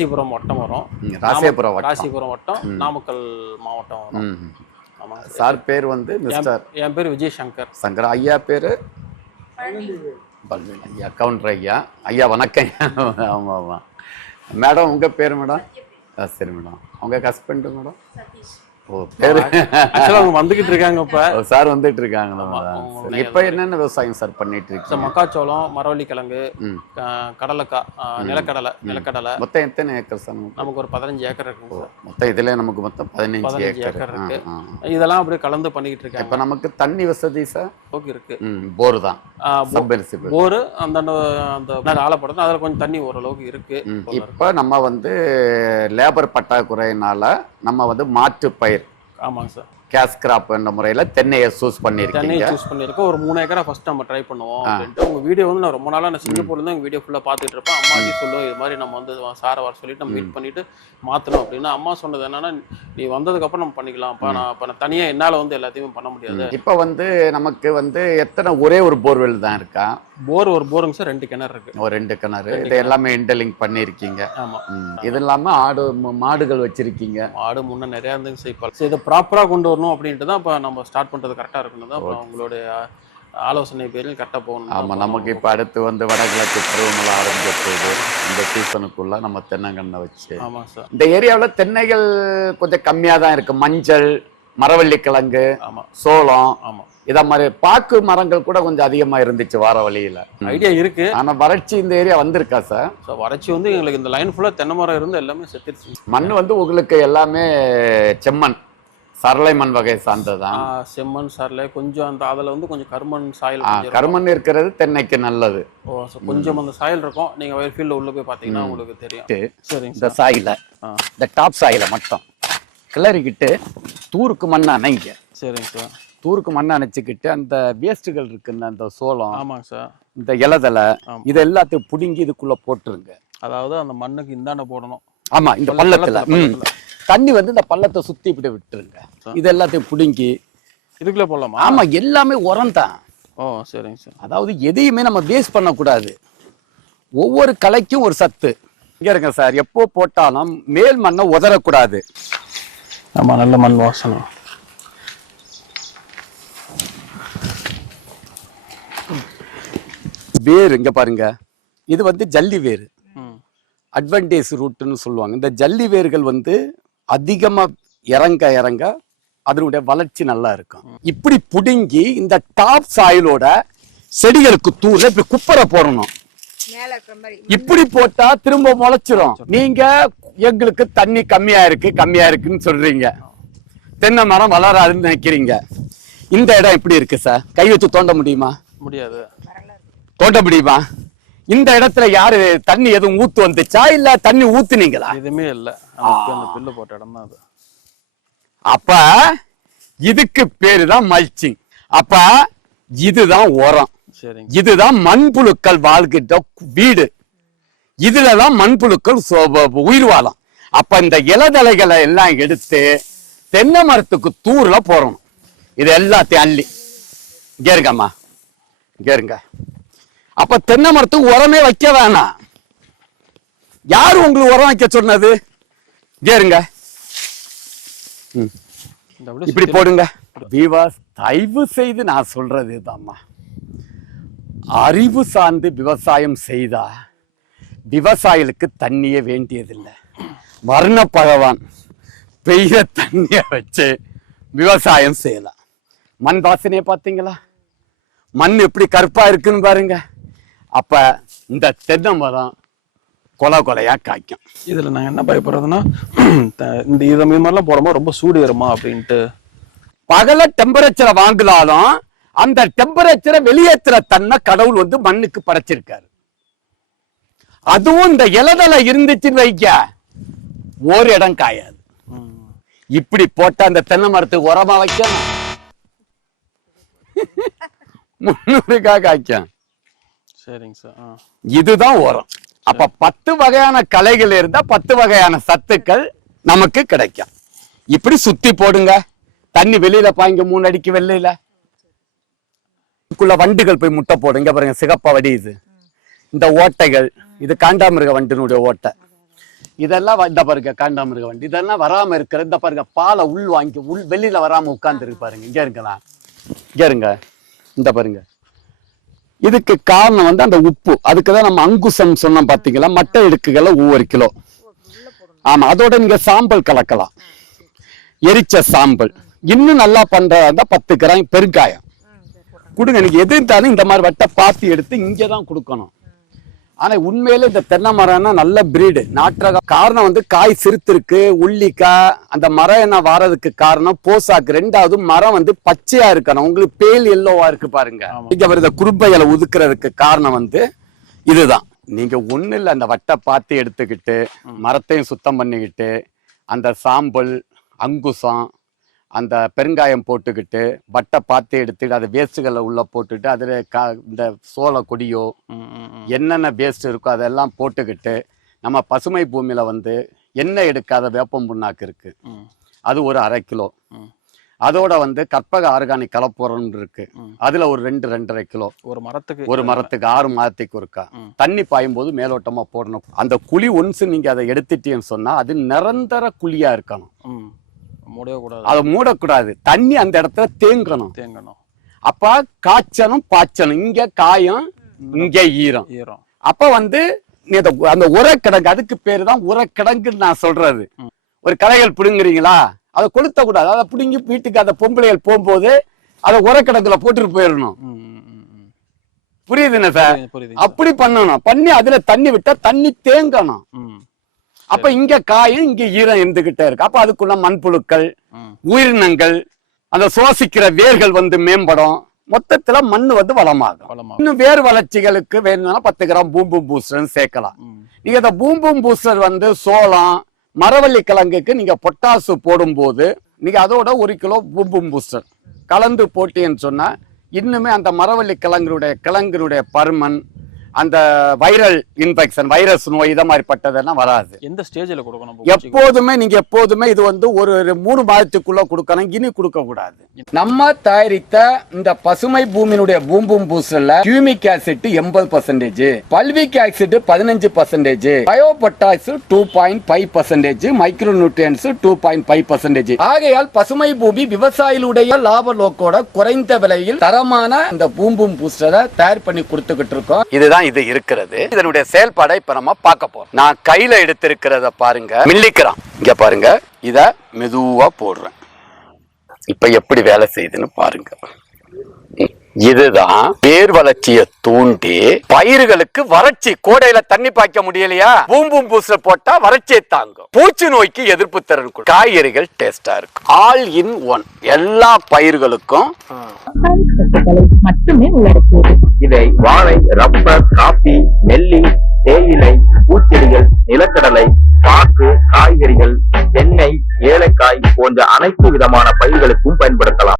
ராசிபுரம் வட்டம் வரும். ராசிபுரம் வட்டம். ராசிபுரம் வட்டம் நாமக்கல் மாவட்டம் வரும். சார். பேர் வந்து மிஸ்டர் என் பேர் விஜய் சங்கர். சங்கர் ஐயா பேர்? பல்வேல் ஐயா கவுண்டர் ஐயா. ஐயா வணக்கம். ஆமாம் ஆமாம் மேடம் உங்கள் பேர் மேடம்? ஆ சரி மேடம். உங்கள் ஹஸ்பண்டு மேடம்? அவங்க வந்துகிட்டு இருக்காங்க இப்போ சார் வந்துட்டு இருக்காங்க நம்ம. இப்போ என்னென்ன விவசாயம் சார் பண்ணிட்டு இருக்கீங்க? மக்காச்சோளம் மரவள்ளி கிழங்கு ம். க- கடலைக்காய் ஆ, நிலக்கடலை நிலக்கடலை. மொத்தம் எத்தனை ஏக்கர் சார் நமக்கு? ஒரு பதினஞ்சு ஏக்கர் மொத்தம் இதுல நமக்கு மொத்தம் பதினஞ்சு ஏக்கர். இருக்கு. இதெல்லாம் அப்படியே கலந்து பண்ணிக்கிட்டு இருக்காங்க. இப்போ நமக்கு தண்ணி வசதி சார்? ஓகே இருக்கு. போர் தான். போரு அந்த அந்த ஆழப்படுறது அதில் கொஞ்சம் தண்ணி ஓரளவுக்கு இருக்கு. இப்போ நம்ம வந்து லேபர் பற்றாக்குறையினால நம்ம வந்து மாற்று பயிர் ஆமாங்க சார். கேஸ் கிராப் என்ற முறையில தென்னையை சூஸ் சென்னை பண்ணியிருக்கீங்க சூஸ் பண்ணியிருக்கோம் ஒரு மூணு ஏக்கரா ஃபர்ஸ்ட் நம்ம ட்ரை பண்ணுவோம் அப்படின்ட்டு. உங்க வீடியோ வந்து நான் ரொம்ப நாளா நான் சிங்கப்பூர்ல இருந்து வீடியோ ஃபுல்லா பார்த்துட்டு இருப்பேன். அம்மாட்டி சொல்லுவோம் இது மாதிரி நம்ம வந்து சாரை வர சொல்லிட்டு நம்ம மீட் பண்ணிட்டு மாத்தணும் அப்படின்னா அம்மா சொன்னது என்னன்னா நீ வந்ததுக்கு அப்புறம் நம்ம பண்ணிக்கலாம்ப்பா நான் இப்போ நான் தனியா என்னால வந்து எல்லாத்தையுமே பண்ண முடியாது. இப்போ வந்து நமக்கு வந்து எத்தனை ஒரே ஒரு போர்வெல் தான் இருக்கா? போர் ஒரு போருங்க சார் ரெண்டு கிணறு இருக்கு. ஒரு ரெண்டு கிணறு. இது எல்லாமே இன்டர்லிங்க் பண்ணியிருக்கீங்க. ஆமா. ம். இது இல்லாம ஆடு மாடுகள் வச்சிருக்கீங்க. ஆடு முன்ன நிறையா இருந்துங்க சார் இப்போ இதை ப்ராப்பரா கொண்டு வரணும். அப்படின்ட்டு தான் இப்போ நம்ம ஸ்டார்ட் பண்றது கரெக்டா இருக்கணும். தான் உங்களுடைய ஆலோசனை பேரில் கரெக்டாக போகணும். ஆமா நமக்கு இப்போ அடுத்து வந்து வடகிழக்கு பருவமழை ஆரம்பிச்சது இந்த சீசனுக்குள்ள நம்ம தென்னங்கண்ணை வச்சு. ஆமாங்க சார் இந்த ஏரியாவில் தென்னைகள் கொஞ்சம் கம்மியா தான் இருக்கு. மஞ்சள் மரவள்ளி கிழங்கு ஆமா. சோளம் ஆமா. இத மாதிரி பாக்கு மரங்கள் கூட கொஞ்சம் அதிகமா இருந்துச்சு வார வழியில. ஐடியா இருக்கு. ஆனா வறட்சி இந்த ஏரியா வந்திருக்கா சார் ஸோ வறட்சி வந்து எங்களுக்கு இந்த லைன் ஃபுல்லாக தென்னை மரம் இருந்து எல்லாமே செத்துருச்சு. மண் வந்து உங்களுக்கு எல்லாமே செம்மண். சரளை மண் வகை சார்ந்ததுதான் ஆ, செம்மண் சார்ல கொஞ்சம் அந்த அதில் வந்து கொஞ்சம் கருமண் சாயல். கருமண் இருக்கிறது தென்னைக்கு நல்லது. ஓ கொஞ்சம் அந்த சாயல் இருக்கும். நீங்க வயல் ஃபீல்டில் உள்ள போய் பார்த்தீங்கன்னா உங்களுக்கு தெரியும். சரிங்க இந்த சார். சாயில. இந்த டாப் சாயில மட்டும். கிளறிக்கிட்டு தூருக்கு மண் அணைங்க. சரிங்க சார். தூருக்கு மண் அணைச்சிக்கிட்டு அந்த வேஸ்ட்டுகள் இருக்குன்னு அந்த சோளம் ஆமாங்க சார். இந்த இலதலை. இது எல்லாத்தையும் பிடுங்கி இதுக்குள்ள போட்டுருங்க. அதாவது அந்த மண்ணுக்கு இந்தாண்ட போடணும். ஆமா இந்த பள்ள- பள்ளத்துல. தண்ணி வந்து இந்த பள்ளத்தை சுத்தி இப்படி விட்டுருங்க. இது எல்லாத்தையும் பிடுங்கி. இதுக்குள்ளே போடலாமா ஆமா எல்லாமே உரம் தான். ஓ சரிங்க சார். அதாவது எதையுமே நம்ம வேஸ்ட் பண்ணக்கூடாது. ஒவ்வொரு கலைக்கும் ஒரு சத்து. இங்க இருங்க சார். எப்போ போட்டாலும் மேல் மண்ணை உதறக்கூடாது. ஆமா நல்ல மண் வாசனை வேர் இங்க பாருங்க. இது வந்து ஜல்லி வேர். அட்வான்டேஜ் ரூட்னு சொல்லுவாங்க. இந்த ஜல்லி வேர்கள் வந்து அதிகமா இறங்க இறங்க அதனுடைய வளர்ச்சி நல்லா இருக்கும். இப்படி புடுங்கி இந்த டாப் சாயிலோட செடிகளுக்கு தூர இப்படி குப்பரை போடணும். இப்படி போட்டா திரும்ப முளைச்சிரும். நீங்க எங்களுக்கு தண்ணி கம்மியா இருக்கு கம்மியா இருக்குன்னு சொல்றீங்க. தென்னை மரம் வளராதுன்னு நினைக்கிறீங்க. இந்த இடம் எப்படி இருக்கு சார் கை வச்சு தோண்ட முடியுமா? முடியாது. தோண்ட முடியுமா? இந்த இடத்துல யாரு தண்ணி எதுவும் ஊத்து வந்துச்சா இல்ல தண்ணி ஊத்துனீங்களா? எதுவுமே இல்லை. அந்த பில்லு போட்ட இடம் தான் அது. அப்ப இதுக்கு பேரு தான் மல்ச்சிங். அப்ப இதுதான் உரம். இதுதான் மண்புழுக்கள் வாழ்கின்ற வீடு. இதுலதான் மண்புழுக்கள் உயிர் வாழும். அப்ப இந்த இலதலைகளை எல்லாம் எடுத்து தென்னை மரத்துக்கு தூர்ல போறோம் இது எல்லாத்தையும் அள்ளி. இங்க இருங்கம்மா. இங்க இருங்க. அப்ப தென்னை மரத்துக்கு உரமே வைக்க வேணாம். யாரு உங்களுக்கு உரம் வைக்க சொன்னது? அப்படியே இப்படி போடுங்க. விவாஸ் தயவு செய்து நான் சொல்றது தாம்மா அறிவு சார்ந்து விவசாயம் செய்தா விவசாயிகளுக்கு தண்ணியே வேண்டியதில்லை. வர்ண பகவான் பெய்த தண்ணியை வச்சு விவசாயம் செய்யலாம். மண் வாசனையை பார்த்தீங்களா? மண் எப்படி கருப்பா இருக்குன்னு பாருங்க. அப்ப இந்த தென்னை மரம் கொலை கொலையா காய்க்கும். இதில் நாங்கள் என்ன பயப்படுறதுன்னா இந்த இது மாதிரிலாம் போடும்போது ரொம்ப சூடு ஏறுமா அப்படின்ட்டு. பகல டெம்பரேச்சரை வாங்கினாலும் அந்த டெம்பரேச்சரை வெளியேற்றுற தன்மை கடவுள் வந்து மண்ணுக்கு படைச்சிருக்காரு. அதுவும் இந்த இலதலை இருந்துச்சுன்னு வைக்க ஒரு இடம் காயாது. இப்படி போட்டா அந்த தென்னை மரத்துக்கு உரமா வைக்கணும். முன்னூறுக்கா காய்க்கும். சரிங்க சார் ஆ. இதுதான் உரம் அப்ப பத்து வகையான கலைகள் இருந்தா பத்து வகையான சத்துக்கள் நமக்கு கிடைக்கும். இப்படி சுத்தி போடுங்க. தண்ணி வெளியில பாய்ங்க மூணு அடிக்கு வெளியில. இதுக்குள்ள வண்டுகள் போய் முட்டை போடுங்க பாருங்க சிகப்பா வடியுது இந்த ஓட்டைகள் இது காண்டாமிருக வண்டினுடைய ஓட்டை. இதெல்லாம் வ- இந்த பாருங்க காண்டாமிருக வண்டி. இதெல்லாம் வராம இருக்கிற இந்த பாருங்க பாலை உள் வாங்கி உள் வெளியில வராம உட்கார்ந்து பாருங்க. இங்க இருக்கலாம் இங்க இருங்க. இந்த பாருங்க. இதுக்கு காரணம் வந்து அந்த உப்பு. அதுக்கு தான் நம்ம அங்குசம் சொன்னோம் பார்த்தீங்களா மட்டை இடுக்குகளை ஒவ்வொரு கிலோ ஆமா அதோட நீங்க சாம்பல் கலக்கலாம். எரிச்ச சாம்பல். இன்னும் நல்லா பண்றதா இருந்தா பத்து கிராம் பெருங்காயம். கொடுங்க எனக்கு எது இருந்தாலும் இந்த மாதிரி வட்டை பாத்தி எடுத்து இங்கே தான் கொடுக்கணும். ஆனா உண்மையில இந்த தென்னை மரம்னா நல்ல பிரீடு நாற்றக காரணம் வந்து காய் சிறுத்திருக்கு உள்ளிக்காய் அந்த மரம் என்ன வாரதுக்கு காரணம் போசாக்கு ரெண்டாவது மரம் வந்து பச்சையா இருக்கணும். உங்களுக்கு பேல் எல்லோவா இருக்கு பாருங்க. இங்க வருத குறும்பையில உதுக்குறதுக்கு காரணம் வந்து இதுதான். நீங்க ஒண்ணு இல்ல அந்த வட்டை பாத்தி எடுத்துக்கிட்டு மரத்தையும் சுத்தம் பண்ணிக்கிட்டு அந்த சாம்பல் அங்குசம் அந்த பெருங்காயம் போட்டுக்கிட்டு வட்டை பாத்தி எடுத்துட்டு அதை வேஸ்ட்டுகளை உள்ள போட்டுட்டு அதுல கா இந்த சோள கொடியோ. என்னென்ன வேஸ்ட் இருக்கோ அதெல்லாம் போட்டுக்கிட்டு நம்ம பசுமை பூமியில வந்து எண்ணெய் எடுக்காத வேப்பம் புண்ணாக்கு இருக்கு ம். அது ஒரு அரை கிலோ. அதோட வந்து கற்பக ஆர்கானிக் கலப்புரம் இருக்கு. அதுல ஒரு ரெண்டு ரெண்டரை கிலோ ஒரு மரத்துக்கு ஒரு மரத்துக்கு ஆறு மாதத்துக்கு ஒருக்கா ம். தண்ணி பாயும் போது மேலோட்டமா போடணும் அந்த குழி ஒன்ஸ் நீங்க அதை எடுத்துட்டீங்கன்னு சொன்னா அது நிரந்தர குழியா இருக்கணும் ம். மூடவே கூடாது அதை மூடக்கூடாது. தண்ணி அந்த இடத்துல தேங்கணும். தேங்கணும். அப்ப காய்ச்சணும் பாய்ச்சணும் இங்க காயம் இங்க ஈரம். ஈரம். அப்ப வந்து அந்த உரக்கிடங்கு அதுக்கு பேரு தான் உரக்கிடங்குன்னு நான் சொல்றது. ஒரு களைகள் பிடுங்குறீங்களா? அதை கொளுத்த கூடாது அதை பிடுங்கி வீட்டுக்கு அந்த பொம்பளைகள் போகும்போது அதை உரக்கிடங்குல போட்டுட்டு போயிடணும். புரியுதுண்ணே சார்? அப்படி பண்ணணும். பண்ணி அதுல தண்ணி விட்டா தண்ணி தேங்கணும். அப்ப இங்க காயும் இங்க ஈரம் இருந்துகிட்டே இருக்கு. அப்ப அதுக்குள்ள மண்புழுக்கள். உயிரினங்கள் அந்த சுவாசிக்கிற வேர்கள் வந்து மேம்படும். மொத்தத்துல மண்ணு வந்து வளமாகும். வளமா இன்னும் வேர் வளர்ச்சிகளுக்கு வேணும்னா பத்து கிராம் பூம்பும் பூஸ்டர் சேர்க்கலாம். நீங்க இந்த பூம்பும் பூஸ்டர் வந்து சோளம் மரவள்ளி கிழங்குக்கு நீங்க பொட்டாசு போடும்போது நீங்க அதோட ஒரு கிலோ பூம்பும் பூஸ்டர் கலந்து போட்டீங்கன்னு சொன்னா இன்னுமே அந்த மரவள்ளி கிழங்குடைய கிழங்குடைய பருமன் அந்த வைரல் இன்ஃபெக்ஷன் வைரஸ் நோய் இதை மாதிரிப்பட்டதெல்லாம் வராது. எந்த ஸ்டேஜ்ல கொடுக்கணும்? எப்போதுமே நீங்க எப்போதுமே இது வந்து ஒரு மூணு மாதத்துக்குள்ள கொடுக்கணும் இனி கொடுக்க கூடாது. நம்ம தயாரித்த இந்த பசுமை பூமியினுடைய பூம்பும் பூஸ்டர்ல ஹியூமிக் ஆசிட் எண்பது பர்சன்டேஜ் பல்விக் ஆசிட் பதினஞ்சு percentage bio potash two point five percentage micro nutrients two point five percentage ஆகையால் பசுமை பூமி விவசாயிகளுடைய லாப நோக்கோட குறைந்த விலையில் தரமான இந்த பூம்பும் பூஸ்டரை தயார் பண்ணி கொடுத்துக்கிட்டு இருக்கோம். இதுதான் இது இருக்கிறது. இதனுடைய செயல்பாடை இப்ப நம்ம பார்க்க போறோம். நான் கையில எடுத்திருக்கிறத பாருங்க. மில்லிக்கிறான் இங்க பாருங்க. இத மெதுவா போடுறேன். இப்ப எப்படி வேலை செய்யுதுன்னு பாருங்க. இதுதான் பேர் வளர்ச்சியை தூண்டி பயிர்களுக்கு வறட்சி கோடையில தண்ணி பாய்க்க முடியலையா? பூம்பும் பூசல் போட்டா வறட்சியை தாங்கும். பூச்சி நோய்க்கு எதிர்ப்பு திறன் காய்கறிகள் டேஸ்டா இருக்கும். ஆல் இன் ஒன் எல்லா பயிர்களுக்கும் மட்டுமே இதை வாழை ரப்பர் காபி நெல்லி தேயிலை பூச்செடிகள் நிலக்கடலை பாக்கு காய்கறிகள் தென்னை ஏலக்காய் போன்ற அனைத்து விதமான பயிர்களுக்கும் பயன்படுத்தலாம்.